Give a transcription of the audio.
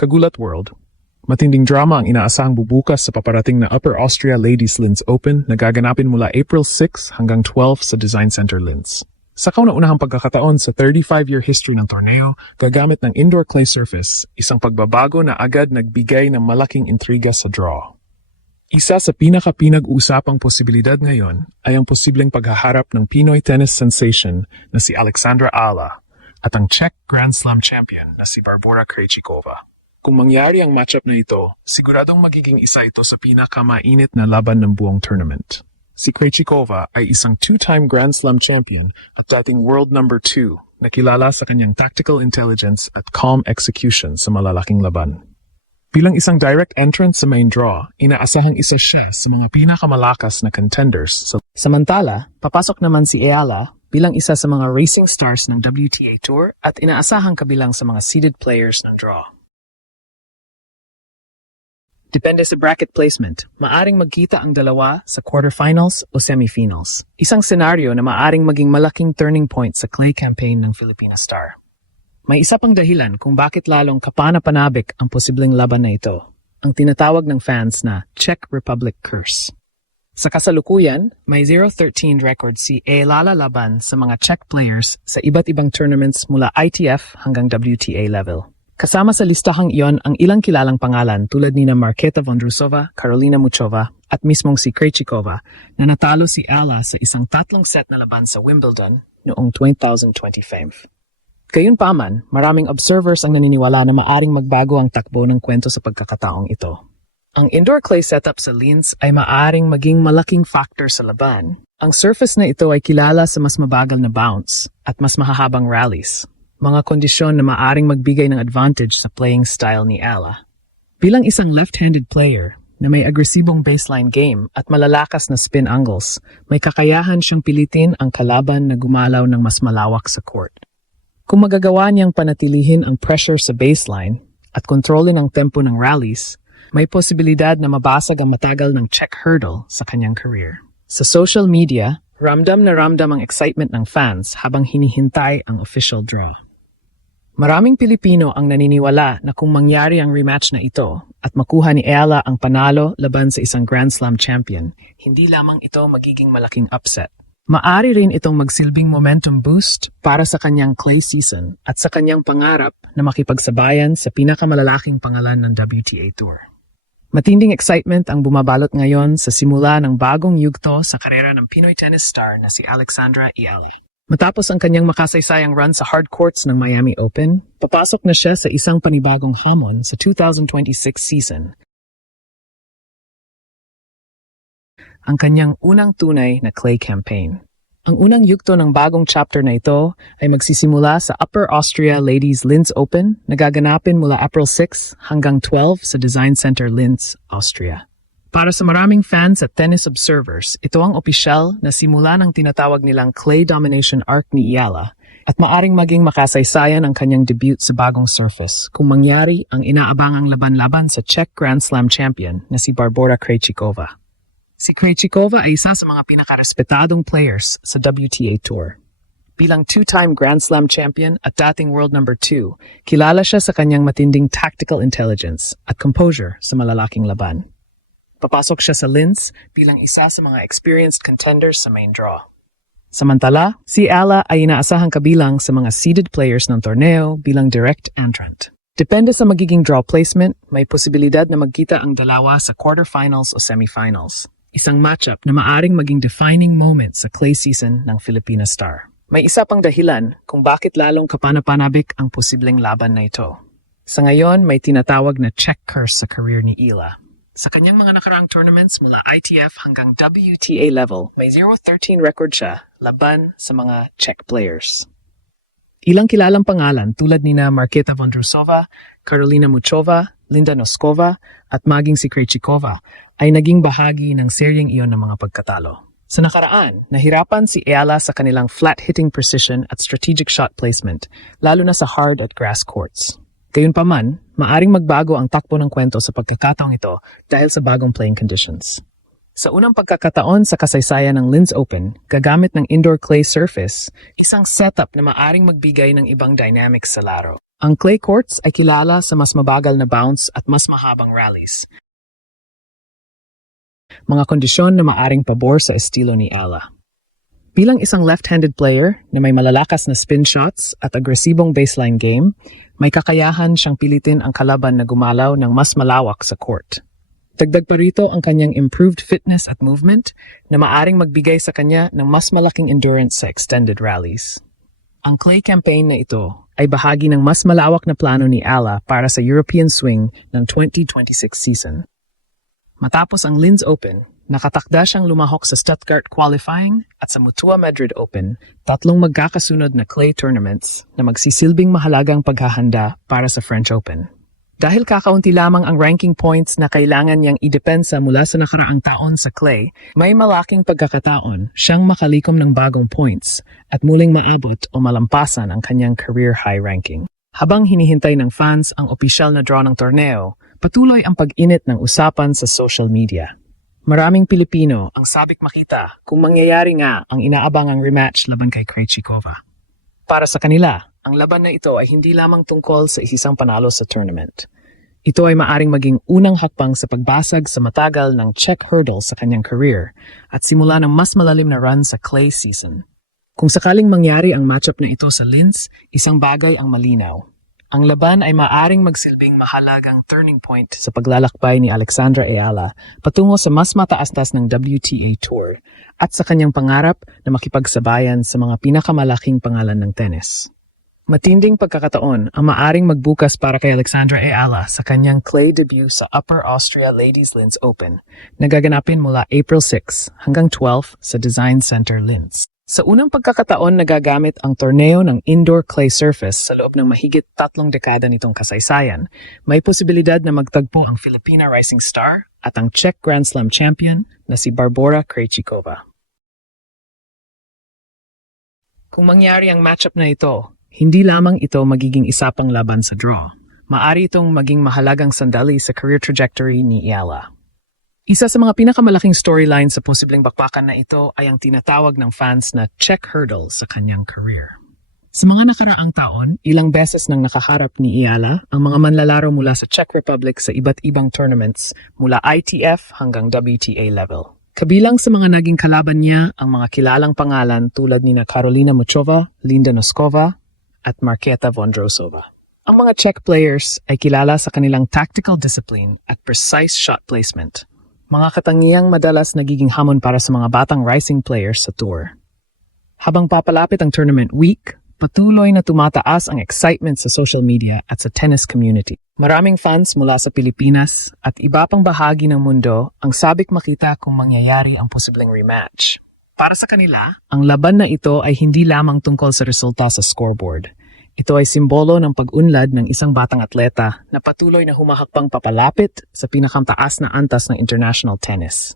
Kagulat World. Matinding drama ang inaasahang bubukas sa paparating na Upper Austria Ladies Linz Open na gaganapin mula April 6 hanggang 12 sa Design Center Linz. Sa kauna-unahang pagkakataon sa 35-year history ng torneo, gagamit ng indoor clay surface, isang pagbabago na agad nagbigay ng malaking intriga sa draw. Isa sa pinag-usapang posibilidad ngayon ay ang posibleng paghaharap ng Pinoy tennis sensation na si Alexandra Ala at ang Czech Grand Slam champion na si Barbora Krejcikova. Kung mangyari ang matchup na ito, siguradong magiging isa ito sa pinakamainit na laban ng buong tournament. Si Krejcikova ay isang two-time Grand Slam champion at dating world number 2 na kilala sa kanyang tactical intelligence at calm execution sa malalaking laban. Bilang isang direct entrant sa main draw, inaasahang isa siya sa mga pinakamalakas na contenders. Samantala, papasok naman si Ayala bilang isa sa mga racing stars ng WTA Tour at inaasahang kabilang sa mga seeded players ng draw. Depende sa bracket placement, maaring magkita ang dalawa sa quarterfinals o semifinals. Isang senaryo na maaring maging malaking turning point sa clay campaign ng Filipina star. May isa pang dahilan kung bakit lalong kapana-panabik ang posibleng laban na ito, ang tinatawag ng fans na Czech Republic curse. Sa kasalukuyan, may 0-13 record si Ayala laban sa mga Czech players sa iba't ibang tournaments mula ITF hanggang WTA level. Kasama sa listahang iyon ang ilang kilalang pangalan tulad ni Marketa Vondrousova, Karolina Muchova at mismong si Krejcikova na natalo si Ala sa isang 3 set na laban sa Wimbledon noong 2025. Gayunpaman, maraming observers ang naniniwala na maaring magbago ang takbo ng kwento sa pagkakataong ito. Ang indoor clay setup sa Linz ay maaring maging malaking factor sa laban. Ang surface na ito ay kilala sa mas mabagal na bounce at mas mahahabang rallies. Mga kondisyon na maaring magbigay ng advantage sa playing style ni Ala. Bilang isang left-handed player na may agresibong baseline game at malalakas na spin angles, may kakayahan siyang pilitin ang kalaban na gumalaw ng mas malawak sa court. Kung magagawa niyang panatilihin ang pressure sa baseline at kontrolin ang tempo ng rallies, may posibilidad na mabasag ang matagal ng Czech hurdle sa kanyang career. Sa social media, ramdam na ramdam ang excitement ng fans habang hinihintay ang official draw. Maraming Pilipino ang naniniwala na kung mangyari ang rematch na ito at makuha ni Ayala ang panalo laban sa isang Grand Slam champion, hindi lamang ito magiging malaking upset. Maari rin itong magsilbing momentum boost para sa kanyang clay season at sa kanyang pangarap na makipagsabayan sa pinakamalalaking pangalan ng WTA Tour. Matinding excitement ang bumabalot ngayon sa simula ng bagong yugto sa karera ng Pinoy tennis star na si Alexandra Ayala. Matapos ang kanyang makasaysayang run sa hard courts ng Miami Open, papasok na siya sa isang panibagong hamon sa 2026 season. Ang kanyang unang tunay na clay campaign. Ang unang yugto ng bagong chapter na ito ay magsisimula sa Upper Austria Ladies Linz Open na gaganapin mula April 6 hanggang 12 sa Design Center Linz, Austria. Para sa maraming fans at tennis observers, ito ang opisyal na simula ng tinatawag nilang clay domination arc ni Ayala at maaring maging makasaysayan ang kanyang debut sa bagong surface kung mangyari ang inaabangang laban-laban sa Czech Grand Slam champion na si Barbora Krejcikova. Si Krejcikova ay isa sa mga pinakarespetadong players sa WTA Tour. Bilang two-time Grand Slam champion at dating world number 2, kilala siya sa kanyang matinding tactical intelligence at composure sa malalaking laban. Papasok siya sa Linz bilang isa sa mga experienced contenders sa main draw. Samantala, si Ala ay inaasahang kabilang sa mga seeded players ng torneo bilang direct entrant. Depende sa magiging draw placement, may posibilidad na magkita ang dalawa sa quarterfinals o semifinals. Isang matchup na maaring maging defining moment sa clay season ng Filipina star. May isa pang dahilan kung bakit lalong kapanapanabik ang posibleng laban na ito. Sa ngayon, may tinatawag na Czech curse sa career ni Ayala. Sa kanyang mga nakaraang tournaments mula ITF hanggang WTA level, may 0-13 record siya laban sa mga Czech players. Ilang kilalang pangalan tulad ni Marketa Vondrousova, Karolina Muchova, Linda Noskova at maging si Krejcikova ay naging bahagi ng seryeng iyon ng mga pagkatalo. Sa nakaraan, nahirapan si Ayala sa kanilang flat-hitting precision at strategic shot placement, lalo na sa hard at grass courts. Gayunpaman, maaring magbago ang takbo ng kwento sa pagkakataong ito dahil sa bagong playing conditions. Sa unang pagkakataon sa kasaysayan ng Linz Open, gagamit ng indoor clay surface, isang setup na maaring magbigay ng ibang dynamics sa laro. Ang clay courts ay kilala sa mas mabagal na bounce at mas mahabang rallies. Mga kondisyon na maaring pabor sa estilo ni Ala. Bilang isang left-handed player na may malalakas na spin shots at agresibong baseline game, may kakayahan siyang pilitin ang kalaban na gumalaw ng mas malawak sa court. Dagdag pa rito ang kanyang improved fitness at movement na maaring magbigay sa kanya ng mas malaking endurance sa extended rallies. Ang clay campaign na ito ay bahagi ng mas malawak na plano ni Ala para sa European Swing ng 2026 season. Matapos ang Linz Open, nakatakda siyang lumahok sa Stuttgart Qualifying at sa Mutua Madrid Open, tatlong magkakasunod na clay tournaments na magsisilbing mahalagang paghahanda para sa French Open. Dahil kakaunti lamang ang ranking points na kailangan niyang idepensa mula sa nakaraang taon sa clay, may malaking pagkakataon siyang makalikom ng bagong points at muling maabot o malampasan ang kanyang career high ranking. Habang hinihintay ng fans ang opisyal na draw ng torneo, patuloy ang pag-init ng usapan sa social media. Maraming Pilipino ang sabik makita kung mangyayari nga ang inaabangang rematch laban kay Krejcikova. Para sa kanila, ang laban na ito ay hindi lamang tungkol sa isang panalo sa tournament. Ito ay maaring maging unang hakbang sa pagbasag sa matagal ng Czech hurdle sa kanyang career at simula ng mas malalim na run sa clay season. Kung sakaling mangyari ang matchup na ito sa Linz, isang bagay ang malinaw. Ang laban ay maaring magsilbing mahalagang turning point sa paglalakbay ni Alexandra Ayala patungo sa mas mataas-tas ng WTA Tour at sa kanyang pangarap na makipagsabayan sa mga pinakamalaking pangalan ng tennis. Matinding pagkakataon ang maaring magbukas para kay Alexandra Ayala sa kanyang clay debut sa Upper Austria Ladies Linz Open na gaganapin mula April 6 hanggang 12 sa Design Center Linz. Sa unang pagkakataon nagagamit ang torneo ng indoor clay surface sa loob ng mahigit 3 dekada nitong kasaysayan, may posibilidad na magtagpo ang Filipina rising star at ang Czech Grand Slam champion na si Barbora Krejcikova. Kung mangyari ang matchup na ito, hindi lamang ito magiging isa pang laban sa draw. Maari itong maging mahalagang sandali sa career trajectory ni Ayala. Isa sa mga pinakamalaking storyline sa posibleng bakbakan na ito ay ang tinatawag ng fans na Czech hurdle sa kanyang career. Sa mga nakaraang taon, ilang beses nang nakaharap ni Ayala ang mga manlalaro mula sa Czech Republic sa iba't ibang tournaments mula ITF hanggang WTA level. Kabilang sa mga naging kalaban niya ang mga kilalang pangalan tulad ni Karolina Muchova, Linda Noskova at Marketa Vondrousova. Ang mga Czech players ay kilala sa kanilang tactical discipline at precise shot placement. Mga katangiang madalas nagiging hamon para sa mga batang rising players sa tour. Habang papalapit ang tournament week, patuloy na tumataas ang excitement sa social media at sa tennis community. Maraming fans mula sa Pilipinas at iba pang bahagi ng mundo ang sabik makita kung mangyayari ang posibleng rematch. Para sa kanila, ang laban na ito ay hindi lamang tungkol sa resulta sa scoreboard. Ito ay simbolo ng pag-unlad ng isang batang atleta na patuloy na humahakbang papalapit sa pinakamataas na antas ng international tennis.